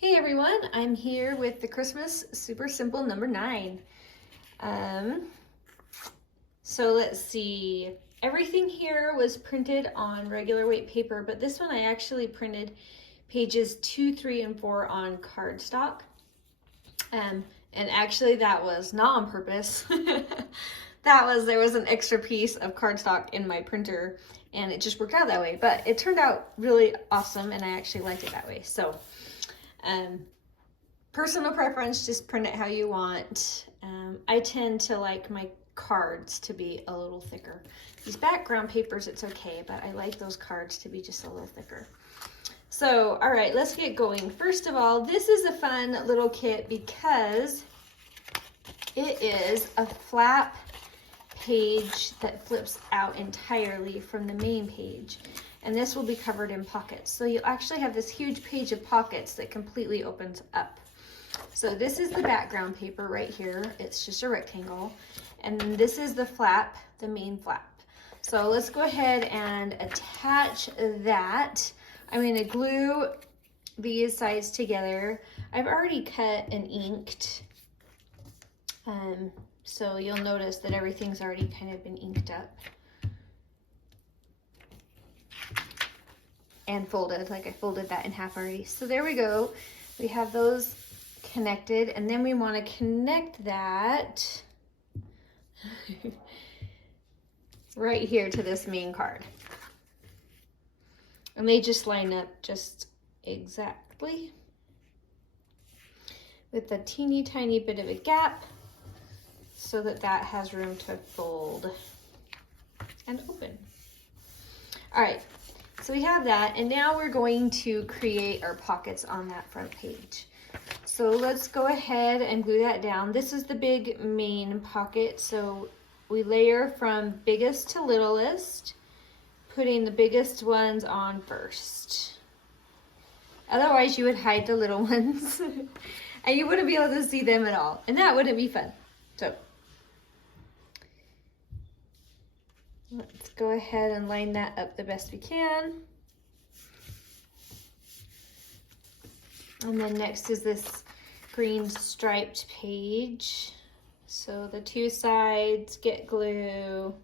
Hey everyone, I'm here with the Christmas Super Simple number 9. So let's see, everything here was printed on regular weight paper, but this one I actually printed pages 2, 3, and 4 on cardstock. And actually that was not on purpose. There was an extra piece of cardstock in my printer and it just worked out that way, but it turned out really awesome and I actually liked it that way. So personal preference, just print it how you want. I tend to like my cards to be a little thicker. These background papers, it's okay, but I like those cards to be just a little thicker. So, all right, let's get going. First of all, this is a fun little kit because it is a flap page that flips out entirely from the main page. And this will be covered in pockets. So you'll actually have this huge page of pockets that completely opens up. So this is the background paper right here. It's just a rectangle. And this is the flap, the main flap. So let's go ahead and attach that. I'm going to glue these sides together. I've already cut and inked. So you'll notice that everything's already kind of been inked up. And folded, like I folded that in half already. So there we go. We have those connected, and then we want to connect that right here to this main card. And they just line up just exactly with a teeny tiny bit of a gap so that that has room to fold and open. All right. So we have that, and now we're going to create our pockets on that front page. So let's go ahead and glue that down. This is the big main pocket, so we layer from biggest to littlest, putting the biggest ones on first. Otherwise you would hide the little ones and you wouldn't be able to see them at all, and that wouldn't be fun. So let's go ahead and line that up the best we can. And then next is this green striped page. So the two sides get glue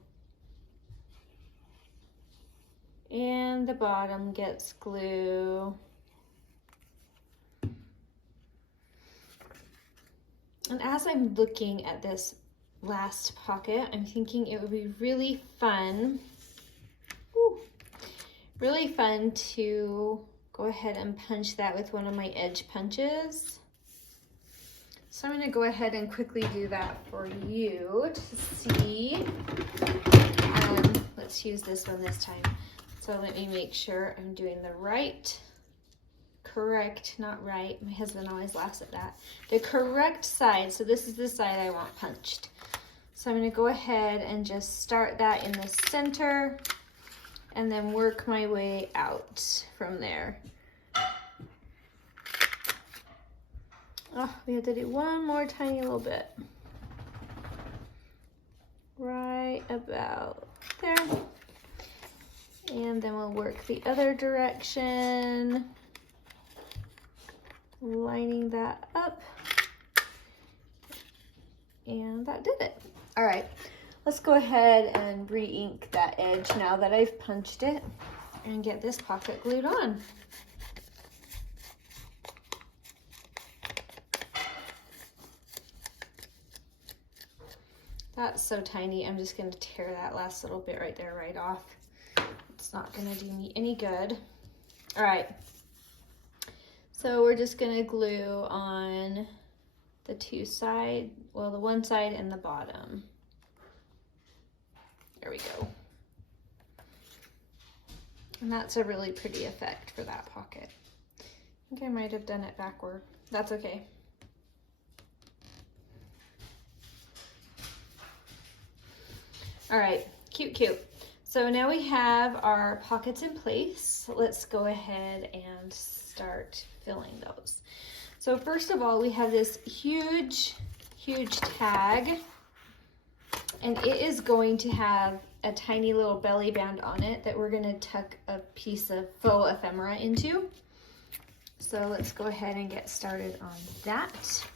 and the bottom gets glue. And as I'm looking at this last pocket, I'm thinking it would be really fun to go ahead and punch that with one of my edge punches. So I'm going to go ahead and quickly do that for you to see. Let's use this one this time. So let me make sure I'm doing the correct, not right. My husband always laughs at that. The correct side. So this is the side I want punched. So I'm going to go ahead and just start that in the center and then work my way out from there. Oh, we have to do one more tiny little bit. Right about there. And then we'll work the other direction, lining that up. And that did it. All right, let's go ahead and re-ink that edge now that I've punched it and get this pocket glued on. That's so tiny, I'm just gonna tear that last little bit right there right off. It's not gonna do me any good. All right, so we're just gonna glue on the two sides, well, the one side and the bottom. There we go. And that's a really pretty effect for that pocket. I think I might have done it backward. That's okay. All right, cute. So now we have our pockets in place. Let's go ahead and start filling those. So first of all, we have this huge tag, and it is going to have a tiny little belly band on it that we're gonna tuck a piece of faux ephemera into. So let's go ahead and get started on that.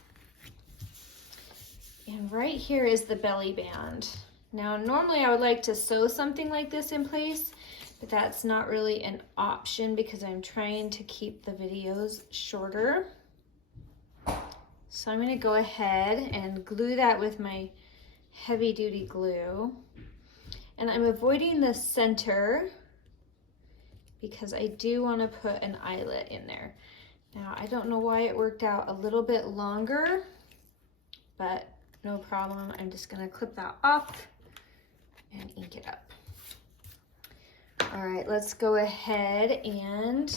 And right here is the belly band. Now, normally I would like to sew something like this in place, but that's not really an option because I'm trying to keep the videos shorter. So I'm going to go ahead and glue that with my heavy duty glue. And I'm avoiding the center because I do want to put an eyelet in there. Now, I don't know why it worked out a little bit longer, but no problem. I'm just going to clip that off and ink it up. All right, let's go ahead and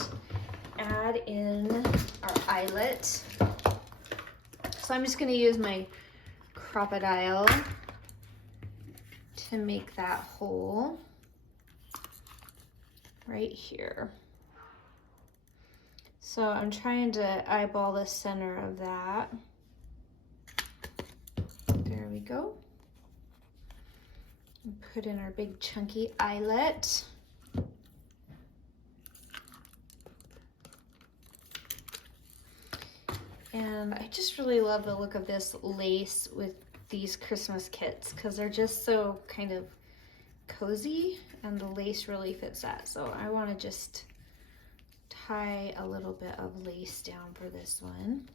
add in our eyelet. So I'm just going to use my crocodile to make that hole right here. So I'm trying to eyeball the center of that. There we go. And put in our big chunky eyelet. And I just really love the look of this lace with these Christmas kits because they're just so kind of cozy and the lace really fits that. So I want to just tie a little bit of lace down for this one.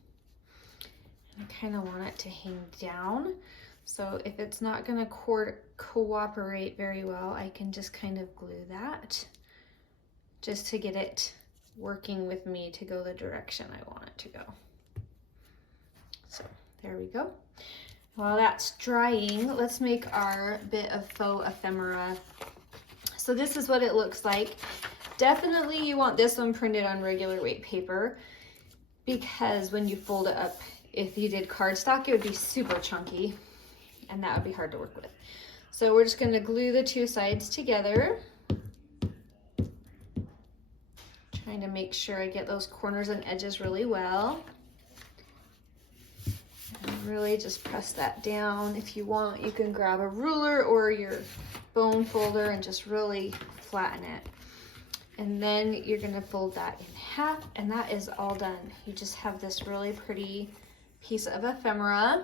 I kind of want it to hang down. So if it's not going to cooperate very well, I can just kind of glue that just to get it working with me to go the direction I want it to go. So there we go. While that's drying, let's make our bit of faux ephemera. So this is what it looks like. Definitely you want this one printed on regular weight paper because when you fold it up, if you did cardstock, it would be super chunky and that would be hard to work with. So we're just going to glue the two sides together. Trying to make sure I get those corners and edges really well. And really just press that down. If you want, you can grab a ruler or your bone folder and just really flatten it. And then you're gonna fold that in half and that is all done. You just have this really pretty piece of ephemera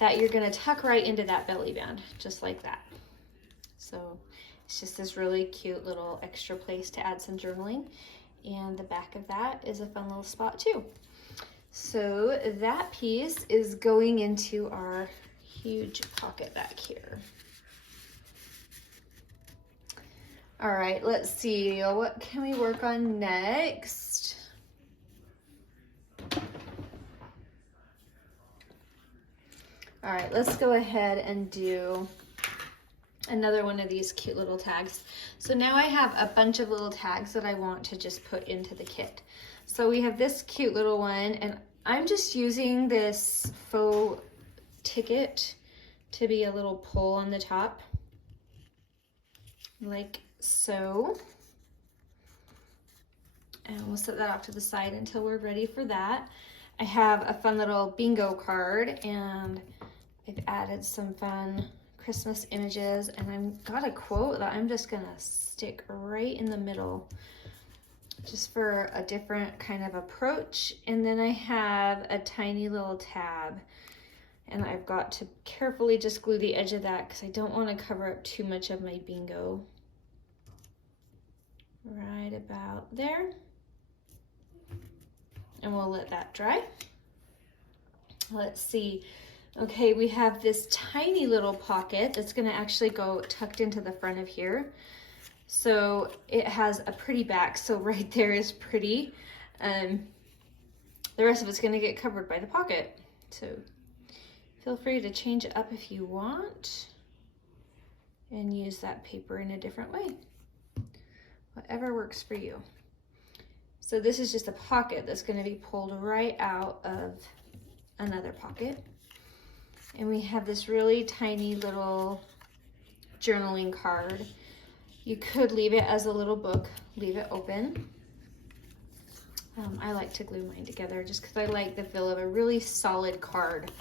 that you're gonna tuck right into that belly band, just like that. So it's just this really cute little extra place to add some journaling. And the back of that is a fun little spot too. So that piece is going into our huge pocket back here. All right, let's see, what can we work on next? All right, let's go ahead and do another one of these cute little tags. So now I have a bunch of little tags that I want to just put into the kit. So we have this cute little one, and I'm just using this faux ticket to be a little pull on the top, like so. And we'll set that off to the side until we're ready for that. I have a fun little bingo card, and I've added some fun Christmas images, and I've got a quote that I'm just gonna stick right in the middle just for a different kind of approach. And then I have a tiny little tab, and I've got to carefully just glue the edge of that because I don't want to cover up too much of my bingo. Right about there. And we'll let that dry. Let's see. Okay, we have this tiny little pocket that's going to actually go tucked into the front of here. So it has a pretty back, so right there is pretty. The rest of it's going to get covered by the pocket. So feel free to change it up if you want and use that paper in a different way. Whatever works for you. So this is just a pocket that's going to be pulled right out of another pocket. And we have this really tiny little journaling card. You could leave it as a little book, leave it open. I like to glue mine together just because I like the feel of a really solid card.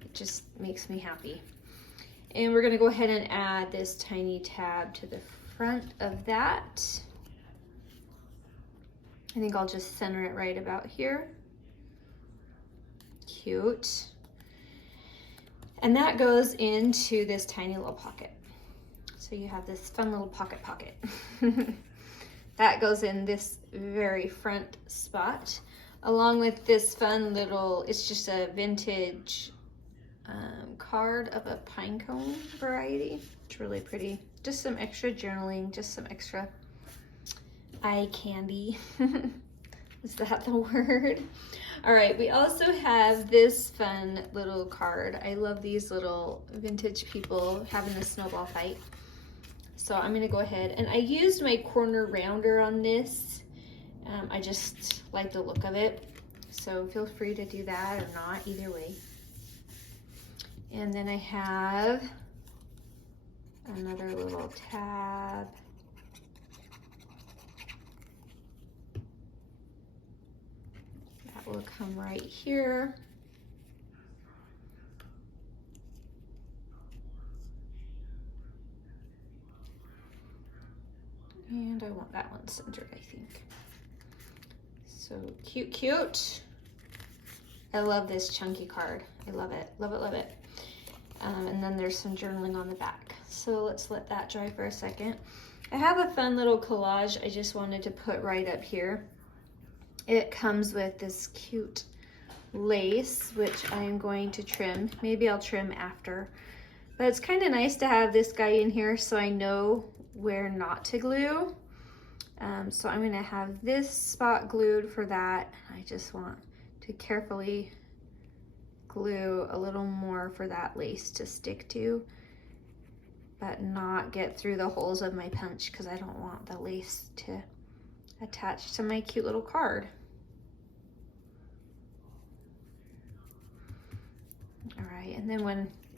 It just makes me happy. And we're going to go ahead and add this tiny tab to the front of that. I think I'll just center it right about here. Cute. And that goes into this tiny little pocket. So you have this fun little pocket. That goes in this very front spot, along with this fun little, it's just a vintage card of a pine cone variety. It's really pretty. Just some extra journaling, just some extra eye candy. Is that the word? All right, we also have this fun little card. I love these little vintage people having a snowball fight. So I'm gonna go ahead, and I used my corner rounder on this. I just like the look of it. So feel free to do that or not, either way. And then I have another little tab. That will come right here. And I want that one centered, I think. So cute, cute. I love this chunky card. I love it, love it, love it. And then there's some journaling on the back. So let's let that dry for a second. I have a fun little collage I just wanted to put right up here. It comes with this cute lace, which I'm going to trim. Maybe I'll trim after. But it's kind of nice to have this guy in here so I know where not to glue. So I'm gonna have this spot glued for that. I just want to carefully glue a little more for that lace to stick to, but not get through the holes of my punch because I don't want the lace to attach to my cute little card. All right, and then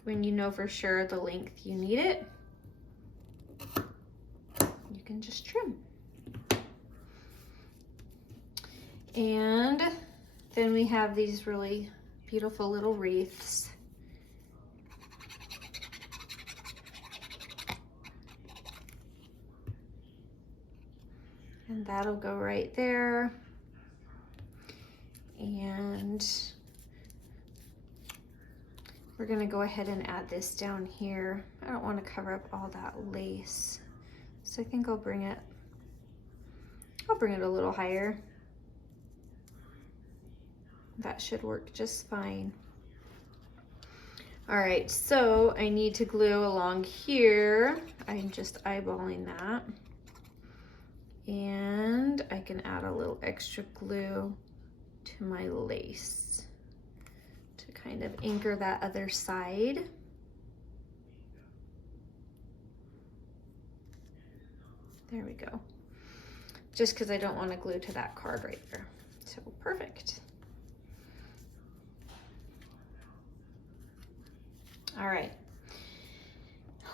when you know for sure the length you need it, you can just trim. And then we have these really beautiful little wreaths. And that'll go right there. And we're gonna go ahead and add this down here. I don't want to cover up all that lace, so I think I'll bring it a little higher. That should work just fine. All right, so I need to glue along here. I'm just eyeballing that. And I can add a little extra glue to my lace to kind of anchor that other side. There we go. Just because I don't want to glue to that card right there. So perfect. All right,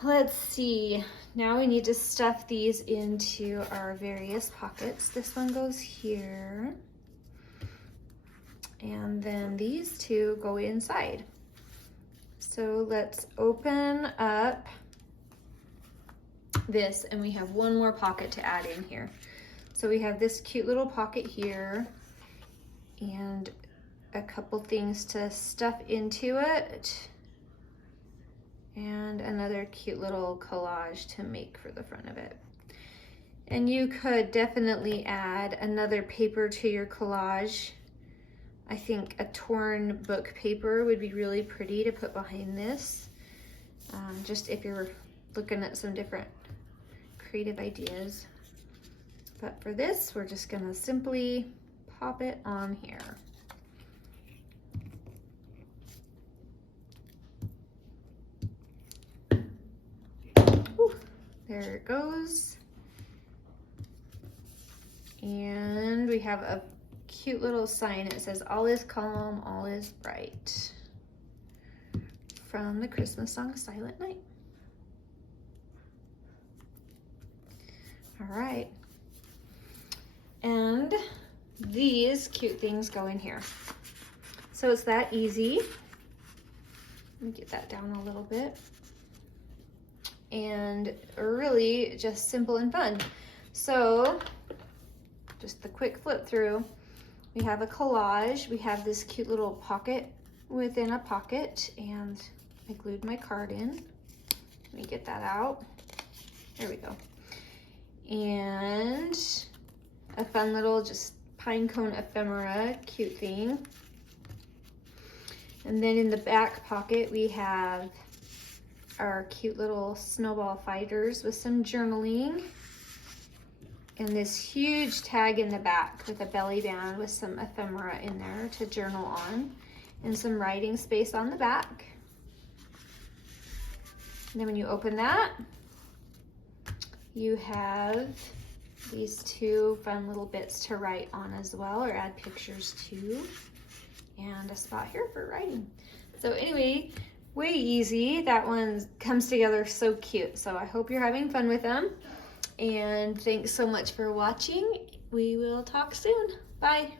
let's see. Now we need to stuff these into our various pockets. This one goes here. And then these two go inside. So let's open up this, and we have one more pocket to add in here. So we have this cute little pocket here and a couple things to stuff into it, and another cute little collage to make for the front of it. And you could definitely add another paper to your collage. I think a torn book paper would be really pretty to put behind this, just if you're looking at some different creative ideas. But for this, we're just gonna simply pop it on here. Whew, there it goes. And we have a cute little sign. It says, "All is calm, all is bright," from the Christmas song Silent Night. All right. And these cute things go in here. So it's that easy. Let me get that down a little bit. And really just simple and fun. So just the quick flip through. We have a collage. We have this cute little pocket within a pocket, and I glued my card in. Let me get that out. There we go. And a fun little just pine cone ephemera, cute thing. And then in the back pocket, we have our cute little snowball fighters with some journaling. And this huge tag in the back with a belly band with some ephemera in there to journal on. And some writing space on the back. And then when you open that, you have these two fun little bits to write on as well, or add pictures to, and a spot here for writing. So anyway, way easy. That one comes together so cute. So I hope you're having fun with them. And thanks so much for watching. We will talk soon. Bye.